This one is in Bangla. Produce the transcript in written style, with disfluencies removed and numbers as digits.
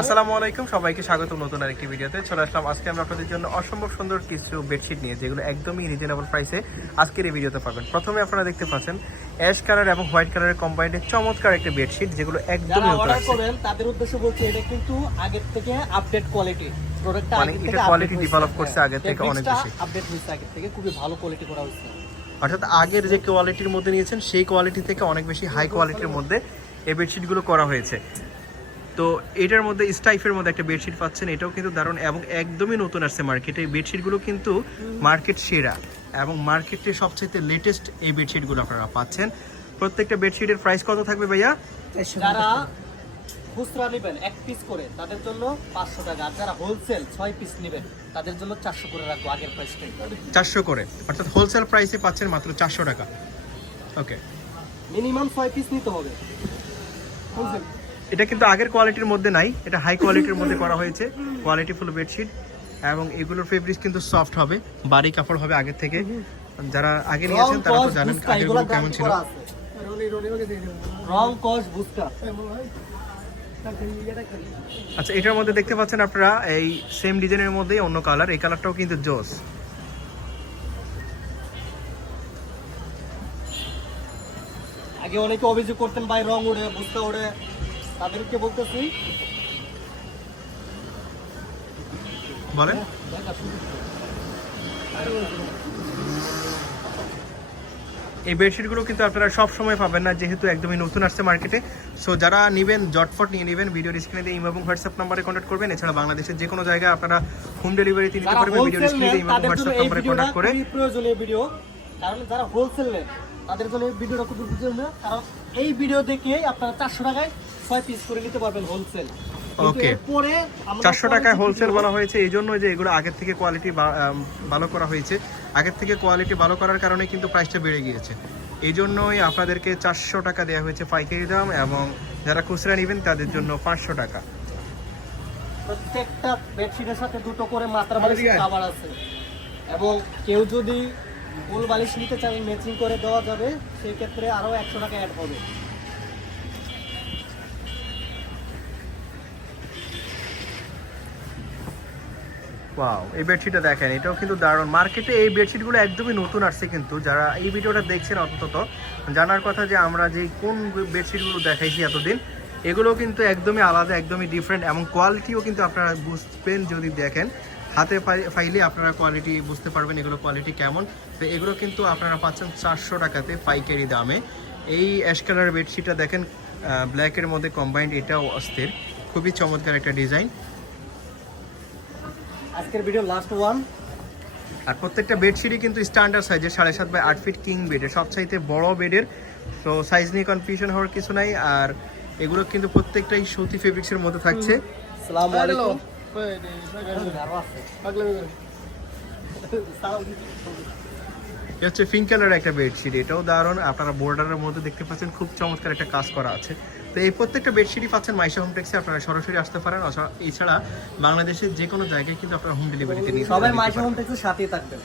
আসসালামু আলাইকুম, সবাইকে স্বাগত নতুন আরেকটি ভিডিওতে। চলে আসলাম আজকে আমরা আপনাদের জন্য অসম্ভব সুন্দর কিছু বেডশিট নিয়ে, যেগুলো একদমই রিজনেবল প্রাইসে আজকের এই ভিডিওতে পাবেন। প্রথমে আপনারা দেখতে পাচ্ছেন অ্যাশ কালার এবং হোয়াইট কালারের কম্বাইন্ডে চমৎকার একটা বেডশিট, যেগুলো একদমই নতুন অর্ডার আসছে। করবেন তাদের উদ্দেশ্য বলছি, এটা কিন্তু আগের থেকে আপডেট কোয়ালিটি প্রোডাক্টটা, মানে এটা কোয়ালিটি ডেভেলপ করছে আগের থেকে অনেক বেশি, আপডেট হয়েছে আগের থেকে, খুবই ভালো কোয়ালিটি করা হয়েছে। অর্থাৎ আগের যে কোয়ালিটির মধ্যে নিয়েছেন সেই কোয়ালিটি থেকে অনেক বেশি হাই কোয়ালিটির মধ্যে এই বেডশিটগুলো করা হয়েছে। তো এটার মধ্যে স্টাইফের মধ্যে একটা বেডশিট পাচ্ছেন, এটাও কিন্তু দারুণ এবং একদমই নতুন আসছে মার্কেটে। এই বেডশিটগুলো কিন্তু মার্কেট সেরা এবং মার্কেটে সবচেয়ে লেটেস্ট এই বেডশিটগুলো আপনারা পাচ্ছেন। প্রত্যেকটা বেডশিটের প্রাইস কত থাকবে ভাইয়া? যারা খুচরা নেবেন এক পিস করে তাদের জন্য 500 টাকা, আর যারা হোলসেল 6 পিস নেবেন তাদের জন্য 400 করে রাখবো আগের প্রাইসটাই। 400 করে, অর্থাৎ হোলসেল প্রাইসে পাচ্ছেন মাত্র 400 টাকা। ওকে, মিনিমাম 6 পিস নিতে হবে। এটা কিন্তু আগের কোয়ালিটির মধ্যে নাই, এটা হাই কোয়ালিটির মধ্যে করা হয়েছে, কোয়ালিটিফুল বেডশিট। এবং এগুলোর ফেব্রিক্স কিন্তু সফট হবে, বাড়ি কাপড় হবে আগের থেকে। যারা আগে নিয়েছেন তারা তো জানেন আগেরগুলো কেমন ছিল। রং কস বুস্টার। আচ্ছা, এটার মধ্যে দেখতে পাচ্ছেন আপনারা এই সেম ডিজাইনের মধ্যেই অন্য কালার, এই কালারটাও কিন্তু জোস। আগে অনেকে অভিযোগ করতেন ভাই রং ওড়ে বুস্তা ওড়ে, তাদেরকে বলতেছি বলেন। এই বেডশিটগুলো কিন্তু আপনারা সব সময় পাবেন না, যেহেতু একদমই নতুন আসছে মার্কেটে। সো যারা নেবেন জটফট নিয়ে নেবেন, ভিডিওর স্ক্রিনে দিয়ে ইমো এবং হোয়াটসঅ্যাপ নাম্বারে কন্ট্যাক্ট করবেন। এছাড়া বাংলাদেশের যে কোনো জায়গায় আপনারা হোম ডেলিভারিতে নিতে পারবেন, ভিডিওর স্ক্রিনে দিয়ে ইমো এবং হোয়াটসঅ্যাপ নাম্বারে কন্ট্যাক্ট করে। প্রয়োজনীয় ভিডিও, কারণ যারা হোলসেল নেন তাদের জন্য এই ভিডিওটা খুব প্রয়োজনীয়, কারণ এই ভিডিও দেখে আপনারা 400 টাকায় 6 পিস করে নিতে পারবেন হোলসেল। ওকে, 400 টাকায় হোলসেল বলা হয়েছে এই জন্য যে এগুলো আগের থেকে কোয়ালিটি ভালো করা হয়েছে। আগের থেকে কোয়ালিটি ভালো করার কারণে কিন্তু প্রাইসটা বেড়ে গিয়েছে। এই জন্যই আপনাদেরকে 400 টাকা দেওয়া হয়েছে পাইকারি দাম, এবং যারা খুচরা নেবেন তাদের জন্য 500 টাকা। প্রত্যেকটা বেডশিটের সাথে দুটো করে মাত্রা বালিশ কভার আছে, এবং কেউ যদি ফুল বালিশ নিতে চান ম্যাচিং করে দেওয়া যাবে, সেই ক্ষেত্রে আরো 100 টাকা অ্যাড হবে। ওয়াও, এই বেডশিটটা দেখেন, এটাও কিন্তু দারুণ। মার্কেটে এই বেডশিটগুলো একদমই নতুন আসছে, কিন্তু যারা এই ভিডিওটা দেখছেন অন্তত জানার কথা যে আমরা যে কোন বেডশিটগুলো দেখাইছি এতদিন, এগুলো কিন্তু একদমই আলাদা, একদমই ডিফারেন্ট, এবং কোয়ালিটিও কিন্তু আপনারা বুঝবেন যদি দেখেন হাতে পাইলে আপনারা কোয়ালিটি বুঝতে পারবেন এগুলো কোয়ালিটি কেমন। তো এগুলো কিন্তু আপনারা পাচ্ছেন 400 টাকাতে পাইকারি দামে। এই অ্যাশ কালার বেডশিটটা দেখেন, ব্ল্যাকের মধ্যে কম্বাইন্ড, এটাও অস্থির, খুবই চমৎকার একটা ডিজাইন। আজকের ভিডিও লাস্ট ওয়ান। আর প্রত্যেকটা বেডশিটই কিন্তু স্ট্যান্ডার্ড সাইজের, 7.5 বাই 8 ফিট কিং বেডের, সবচাইতে বড় বেডের। তো সাইজ নিয়ে কনফিউশন হওয়ার কিছু নাই। আর এগুলো কিন্তু প্রত্যেকটাই সুতি ফেব্রিক্সের মধ্যে থাকছে। আসসালামু আলাইকুম। এটা হচ্ছে পিঙ্ক কালারের একটা বেডশিট, এটাও দারুণ। আপনারা বর্ডারের মধ্যে দেখতে পাচ্ছেন খুব চমৎকার একটা কাজ করা আছে। তো এই প্রত্যেকটা বেডশিটই পাচ্ছেন মাইশা হোম টেক্সে, আপনারা সরাসরি আসতে পারেন। এছাড়া বাংলাদেশের যে কোনো জায়গায় কিন্তু আপনারা হোম ডেলিভারিতে নিয়ে সবাই মাইশা হোম টেক্সের সাথেই থাকবেন।